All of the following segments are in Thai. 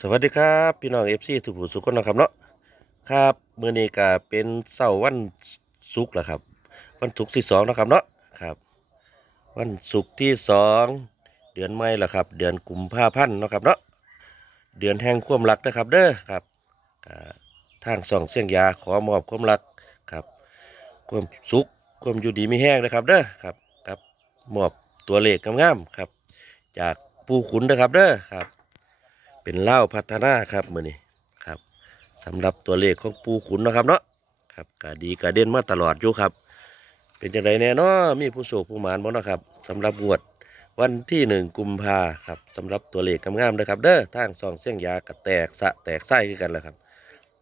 สวัสดีครับพี่น้องเอฟซีทุกผู้สุขคนนะครับเนาะครับเมื้อนี้ก็เป็นเสาร์วันศุกร์แล้วครับ วันศุกร์ที่สองนะครับเนาะครับวันศุกร์ที่สองเดือนไม่ละครับ เดือนกุมภาพันธ์เนาะครับเนาะเดือนแห่งความรักนะครับเด้อครับทางส่องเสียงยาขอมอบความรักครับ ความสุขความอยู่ดีไมีแห้งนะครับเด้อครับครับมอบตัวเลขงามๆครับ จากผู้ขุนนะครับเด้อครับ เป็นเล่าพัฒนาครับมือนี้ครับสำหรับตัวเลขของปูขุนนะครับเนาะครับกาดีกาเด่นมาตลอดอยู่ครับ เป็นจังไดแน่นาะมีผู้โศกผู้หมานบ่นะครับสำหรับงวดวันที่หนึ่งกุมภาครับสำหรับตัวเลขงามๆนะครับ เด้อทางซองเสียงยากระแตกสะแตกไส้คือกันแหละครับ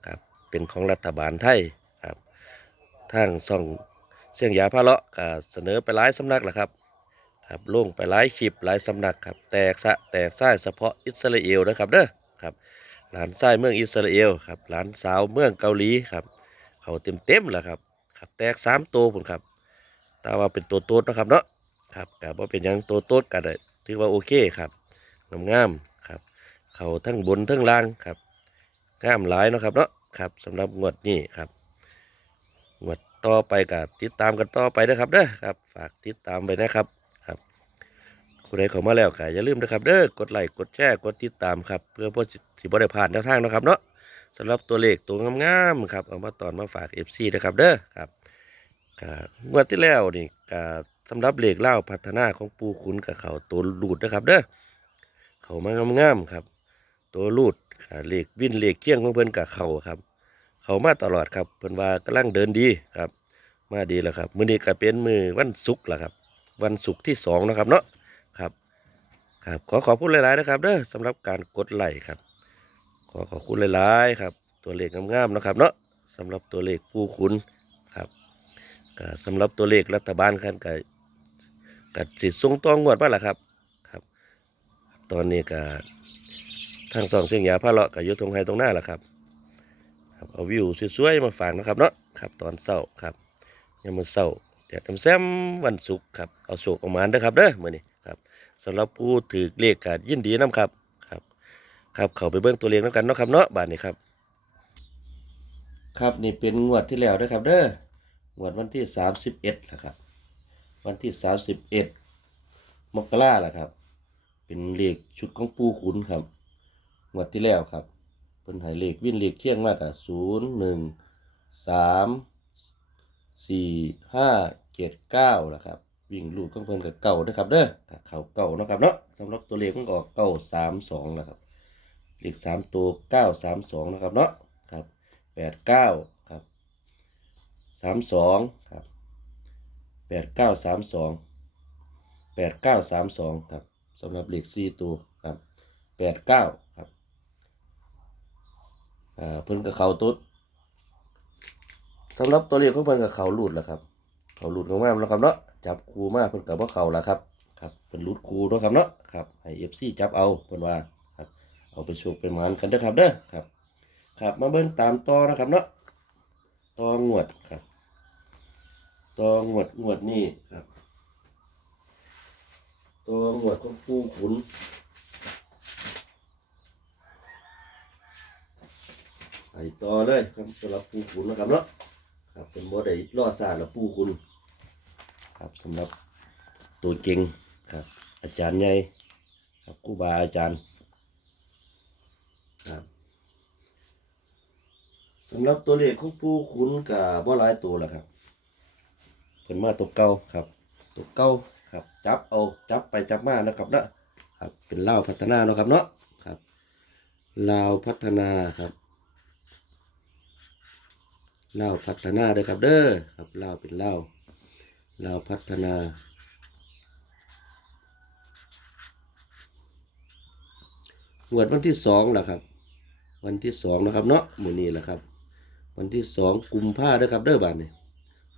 ครับ เป็นของรัฐบาลไทยครับทางซองเสียงยาพระเลาะเสนอไปหลายสำนักแหละครับ ครับลงไปหลายคลิปหลายสำนักครับแตกสะแตกไส้เฉพาะอิสราเอลนะครับเด้อครับหลานไส้เมืองอิสราเอลครับหลานสาวเมืองเกาหลีครับเขาเต็มเต็มแล้วครับครับแตกสามตัวผมครับแต่ว่าเป็นตัวโต๊ดนะครับเนาะครับแต่ว่าเป็นยังตัวโต๊ดกันเลยถือว่าโอเคครับงามๆครับเขาทั้งบนทั้งล่างครับงามหลายนะครับเนาะครับสำหรับงวดนี้ครับงวดต่อไปก็ติดตามกันต่อไปนะครับเด้อครับ ฝากติดตามไปนะครับ คุณใดเข้ามาแล้วก็อย่าลืมนะครับเด้อกดไลค์กดแชร์กดติดตามครับ เพื่อพวกสิบ่ได้ผ่านแนวทางนะครับเนาะสำหรับตัวเลขตัวงามๆครับเอามาตอนมาฝาก FC นะครับเด้อครับก็งวดที่แล้วนี่ก็สำหรับเลขเล่าพัฒนาของปูขุนกับเขาตัวลูดนะครับเด้อเขามางามๆครับ ตัวลูดก็เลขวิ่นเลขเคียงของเพิ่อนกับเขาครับ เขามาตลอดครับเพิ่อนว่ากำลังเดินดีครับ มาดีแล้วครับ มื้อนี้ก็เป็นมือวันศุกร์แล้วครับ วันศุกร์ที่สองนะครับเนาะ ครับขอขอบคุณหลายๆนะครับเด้อสำหรับการกดไลค์ครับ ขอขอบคุณหลายๆครับ ตัวเลขงามๆนะครับ เนาะสำหรับตัวเลขผู้คุณครับก็สำหรับตัวเลขรัฐบาลกันก็ก็สิทรงต้องงวดมาและครับครับ ตอนนี้ก็ทางสองเสียงยาพระเลาะกับยุทธงไฮตรงหน้าแหละครับครับเอาวิวสวยๆมาฝากนะครับเนาะครับ ตอนเศร้าครับยังมือเศร้าแดดแซมวันศุกร์ครับเอาโศกออกมาเด้อครับเด้อมื้อนี้ สำหรับผู้ถือเลขก็ยินดีนํครับครับ ครับเข้าไปเบิ่งตัวเลขนํกันเนาะครับเนาะบาดนี้ครับ ครับนี่เป็นงวดที่แล้วเด้อครับ เด้องวดวันที่31ล่ะครับ วันที่31มกราล่ะครับ เป็นเลขชุดของปูขุนครับงวดที่แล้วครับเพิ่นให้เลขวิ่นเลขเที่ยงมากอะ0 1 3สี่ห้าเจ็ดเก้าละครับ วิ่งลูกของเพิ่นกับเก่านะครับเด้อถ้าเขาเก่านะครับเนาะสำหรับตัวเลขมันก็ออกเก้าสามสองนะครับเลขสามตัวเก้าสามสองนะครับเนาะครับแปดเก้าครับสามสองครับแปดเก้าสามสองแปดเก้าสามสองครับสำหรับเลขสี่ตัวครับแปดเก้าครับอ่าเพิ่นกับเขาตุ๊ดสำหรับตัวเลขของเพิ่นกับเขาหลุดแล้วครับเขาหลุดมากๆแล้วครับเนาะ จับคูมากเพิ่นกับว่าเขาแล้วครับครับเป็นหลุดคูเนาะครับเนาะครับให้เอฟซีจับเอาเพิ่นว่าครับเอาไปโชคไปหมานกันเด้อครับเด้อครับครับมาเบิ่งตามต่อนะครับเนาะต่องวดครับต่องวดงวดนี้ครับต่องวดของผู้ขุนไปต่อเลยครับสำหรับผู้ขุนนะครับเนาะครับเป็นบ่ได้ล่อซาและปู่คุณ ครับสำหรับตัวเก่งครับ อาจารย์ใหญ่ครับครูบาอาจารย์ครับสำหรับตัวเลขของปู่คุณกับบ่หลายตัวแล้วครับเป็นมาตัวเก่าครับตัวเก่าครับ จับเอาจับไปจับมานะครับเนาะครับเป็นเล่าพัฒนาเนาะครับเนาะครับลาวพัฒนาครับเล่าพัฒนาเด้อครับเด้อครับเล่าเป็นเล่า ล่าวพัฒนางวดวันที่สองแหละครับ วันที่สองนะครับเนาะหมู่นี้แหละครับ วันที่สองกุมภาเด้อครับเด้อบานนี้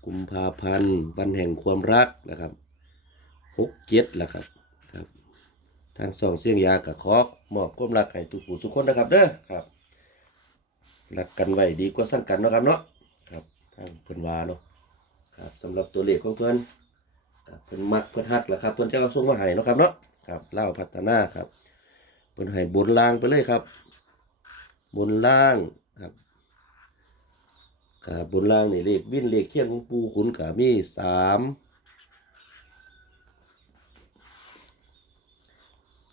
กุมภาพันธ์วันแห่งความรักนะครับหกเจ็ดแหละครับครับ ทางสองเสียงยากับคอกมอบความรักให้ทุกผู้ทุกคนนะครับเด้อครับรักกันไว้ดีกว่าสั่งกันนะครับเนาะครับทางเพิ่นวาเนาะ ครับสำหรับตัวเลขของเพิ่อนครับเพิ่นมักเพิ่นฮักแหละครับเพิ่อนจะเอาส่งมาให้เนาะครับเนาะครับเล่าพัฒนาครับเพิ่นให้บนล่างไปเลยครับ บนล่างครับกับบนล่างนี่เลขวิ่นเลขเคียงของปูขุนกับมีสาม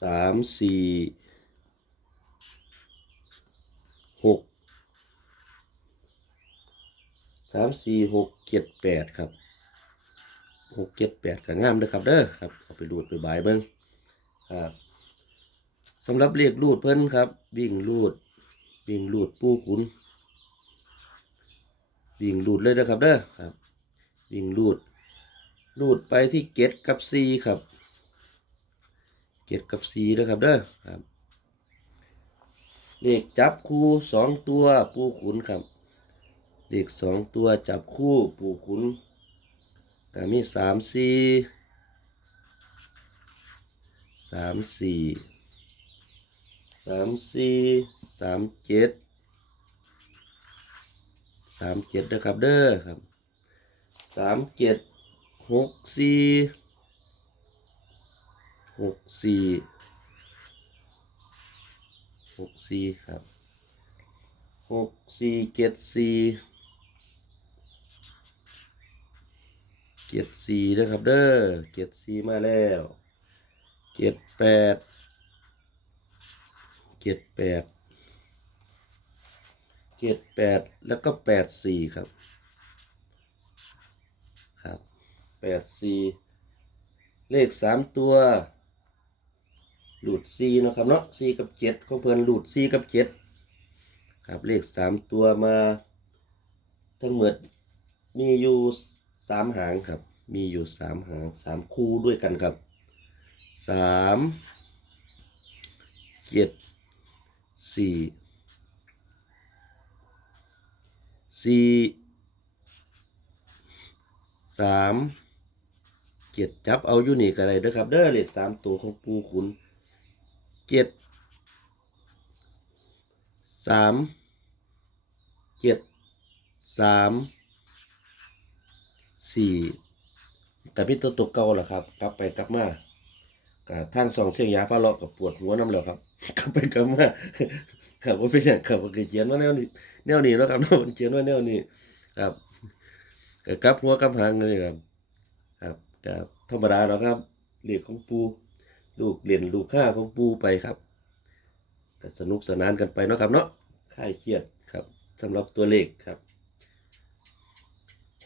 สามสี่หก สามสี่หกเจ็ดแปดครับหกเจ็ดแปดก็งามเด้อครับเด้อครับเอาไปรูดไปบายเบิ้งครับสำหรับเลขรูดเพิ่นครับ วิ่งรูด วิ่งรูดปูขุน วิ่งรูดเลยนะครับเด้อครับ วิ่งรูด รูดไปที่เกตกับซีครับเกตกับซีนะครับเด้อครับเลขจับคู่สองตัวปูขุนครับ เลขสองตัวจับคู่ปูขุนก็มีสามสี่สามสี่สามสี่สามเจ็ดสามเจ็ดนะครับเด้อครับสามเจ็ดหกสี่หกสี่หกสี่ครับหกสี่เจ็ดสี่ เจ็ดสี่นะครับเด้อเจ็ดสี่มาแล้วเจ็ดแปดเจ็ดแปดเจ็ดแปดแล้วก็แปดสี่ครับ ครับแปดสี่เลขสามตัวหลุดสี่นะครับเนาะสี่กับเจ็ดของเพื่อนหลุดสี่กับเจ็ดครับเลขสามตัวมา ทั้งหมดมีอยู่ สามหางครับ มีอยู่สามหางสามคู่ด้วยกันครับสามเจ็ดสี่สี่สามเจ็ดจับเอาอยู่นี่กันเลยเด้อครับ เด้อเลขสามตัวของปูขุนเจ็ดสามเจ็ดสาม สี่กับพี่ตัวตัวเก่าแหละครับ กลับไปกลับมากับทางสองเสียงยาพาเลาะกับปวดหัวน้ำแล้วครับ กลับไปกลับมาครับว่าเป็นอย่างครับว่าเคยเขียนว่าแนวนี้แนวนี้นะครับนาะมันเขียนว่าแนวนี้ครับกลับหัวกลับหางเลยครับ ครับก็ธรรมดาเนาะครับเรียกของปูลูกเรียนลูกข้าของปูไปครับก็สนุกสนานกันไปเนาะครับเนาะคลายเครียดครับสำหรับตัวเลขครับ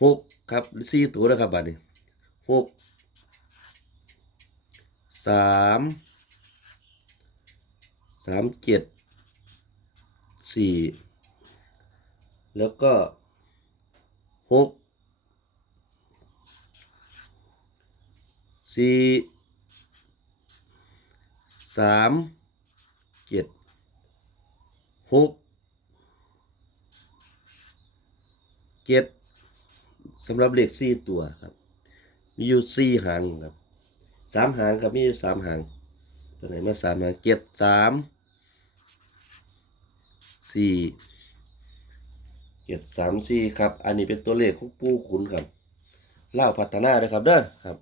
หก ครับสี่ตัวนะครับบัดนี้หกสามสามเจ็ดสี่แล้วก็หกสี่สามเจ็ดหกเจ็ด สำหรับเลขสี่ตัวครับ มีอยู่สี่หางครับสามหางครับมีอยู่สามหางตัวไหนมาสามหางเจ็ดสามสี่เจ็ดสามสี่ครับ อันนี้เป็นตัวเลขของปูขุนครับเล่าพัฒนาเลยครับเด้อครับ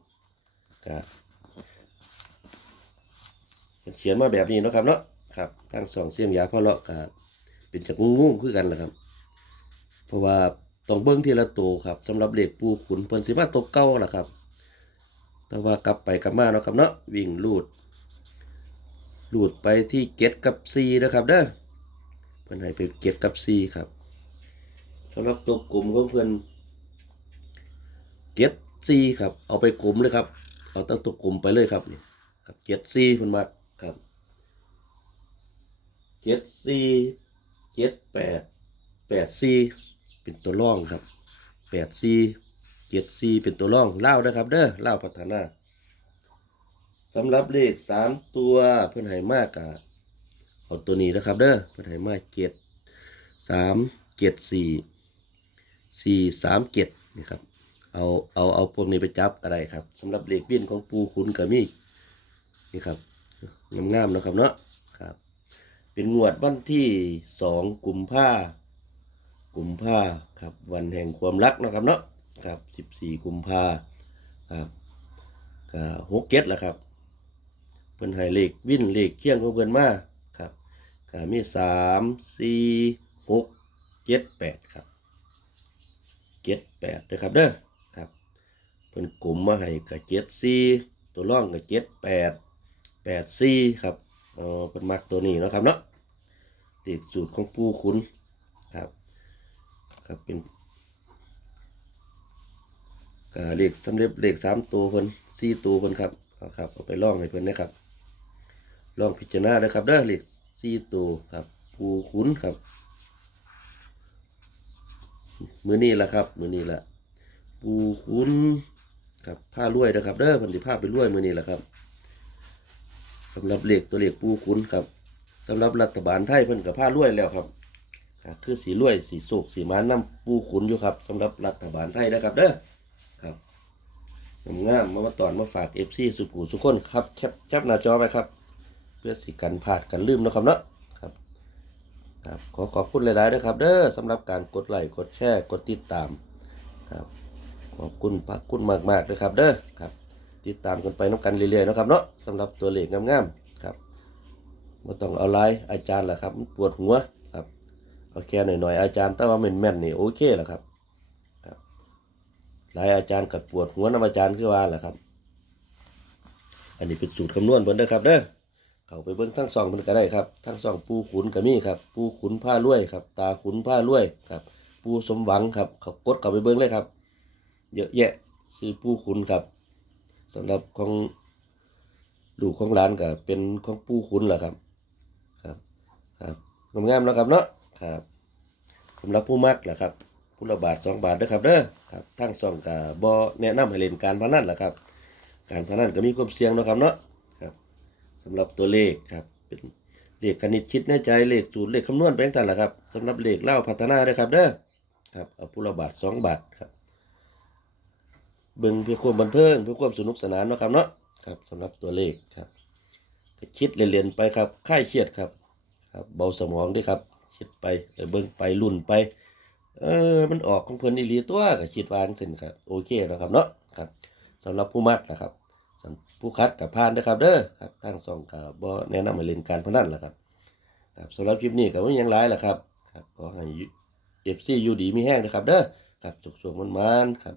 ก็เขียนมาแบบนี้นะครับเนาะครับทั้งสองเสียงยาพ่อเลาะครับเป็นจากงงๆคือกันแหละครับ เพราะว่า ต้องเบิ้งทีละตัวครับสำหรับเลขปูขุนเพิ่นสิมาตกเก้าล่ะครับ แต่ว่ากลับไปกลับมาเนาะครับเนาะวิ่งลูดลูดไปที่เก็ดกับซีนะครับเด้อเพิ่นให้ไปเก็ดกับซีครับสำหรับตัวกลุ่มของเพื่นเจ็ดซีครับ เอาไปกลุ่มเลยครับเอาตั้งตัวกลุ่มไปเลยครับนี่ครับเจ็ดซีเพื่นมาครับเจ็ดซีเจ็ดแปดแปดซี เป็นตัวร่องครับแปดซีเจ็ดซีเป็นตัวร่องเล่านะครับ เด้อเล่าพัฒนาสำหรับเลขสามตัวเพื่อนให้มากอะเอาตัวนี้นะครับ เด้อเพื่อนให้มากเจ็ดสามเจ็ดสี่สี่สามเจ็ดนี่ครับเอาเอาเอาพวกนี้ไปจับอะไรครับสำหรับเลขวิ่นของปูขุนกับมีนี่ครับงามๆนะครับเนาะครับ เป็นงวดวันที่สองกุมภา กุมภาครับ วันแห่งความรักนะครับเนาะครับสิบสี่กุมภาครับก็หกเก็ดแหละครับเพิ่นให้เลขวิ่นเลขเคียงของเพิ่นมาครับก็มีสามสี่หกเจ็ดแปดครับเจ็ดแปดนะครับเด้อครับเพิ่นกลุ่มมาให้กับเจ็ดสี่ตัวร่องกับเจ็ดแปดแปดสี่ครับเออเป็นมักตัวนี้นะครับเนาะเลขสูตรของปูขุนครับ ครับเป็นกเลขสำเร็จเลขสามตัวเพิ่นสี่ตัวเพิ่นครับเอาครับเอาไปล่องให้เพิ่นนะครับลองพิจารณาเลยครับเด้อเลขสี่ตัวครับปูขุนครับ มือนี้ละครับ มือนี้ละปูขุนครับผ้ารวยนะครับเด้อพันธิผ้าไปรวยมือนี้ละครับสำหรับเลขตัวเลขปูขุนครับสำหรับรัฐบาลไทยเพิ่นกับผ้ารวยแล้วครับ ก็คือสีรวยสีโศกสีมานน้ำปูขุนอยู่ครับสำหรับรัฐบาลไทยนะครับเด้อครับงามๆมามาตอนมาฝากเอฟซีสุกูสุกคนครับแคปแคปหน้าจอไปครับ เพื่อสิกันพลาดกันลืมนะครับเนาะครับครับขอขอบคุณหลายๆนะครับ เด้อสำหรับการกดไลค์กดแชร์กดติดตามครับขอบคุณพระคุณมากๆเลยครับ เด้อครับ ติดตามกันไปน้องกันเรื่อยๆนะครับเนาะสำหรับตัวเลขงามๆครับม่ต้องเอาไลน์อาจารย์แหละครับปวดหัว ครับเอาแค่หน่อยๆอาจารย์แต่ว่าแม่นๆนี่โอเคแหละครับครับ หลายอาจารย์กับปวดหัวน้ำอาจารย์คือว่าแหละครับ อันนี้เป็นสูตรคำนวณเพิ่นเด้อครับเด้อเข้าไปเบิ่งทั้งสองมันก็ได้ครับทั้งสองปูขุนก็มีครับ ปูขุนผ้ารวยครับ ตาขุนผ้ารวยครับ ปูสมหวังครับเขากดเข้าไปเบิ่งเลยครับ เยอะแยะซื้อปูขุนครับสำหรับของลูกของหลานก็เป็นของปูขุนแหละครับ ครับครับงามๆแล้วครับเนาะ ครับสำหรับผู้มักแหละครับผู้ละบาทสองบาทเด้อครับเด้อครับทั้งสองก็บ่แนะนำให้เล่นการพนันแหละครับ การพนันก็มีความเสี่ยงนะครับเนาะครับสำหรับตัวเลขครับเป็นเลขคณิตคิดในใจเลขสูตรเลขคำนวณแปลงตันแหละครับสำหรับเลขเล่าพัฒนาเด้อครับเด้อครับเอาผู้ละบาทสองบาทครับเบิ่งเพื่อความบันเทิงเพื่อความสนุกสนานนะครับเนาะครับสำหรับตัวเลขครับคิดเรียนๆไปครับค่ายเครียดครับครับ เบาสมองด้วยครับ คิดไปเบิ่งไปรุ่นไป เออ มันออกของเพิ่นอีหลีตัวก็คิดวาจังซั่นครับโอเคนะครับเนาะครับสำหรับผู้มักนะครับส่วนผู้คัดกับพานนะครับเด้อครับทางสองกับบ่แนะนำให้เล่นการพนันละครับครับสำหรับคลิปนี้ก็บ่มีหยังหลายล่ะครับครับขอให้ FC อยู่ดีมีแห้งนะครับเด้อครับสุขๆมันๆครับ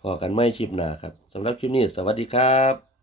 พอกันไม่คลิปหน้าครับสำหรับคลิปนี้สวัสดีครับ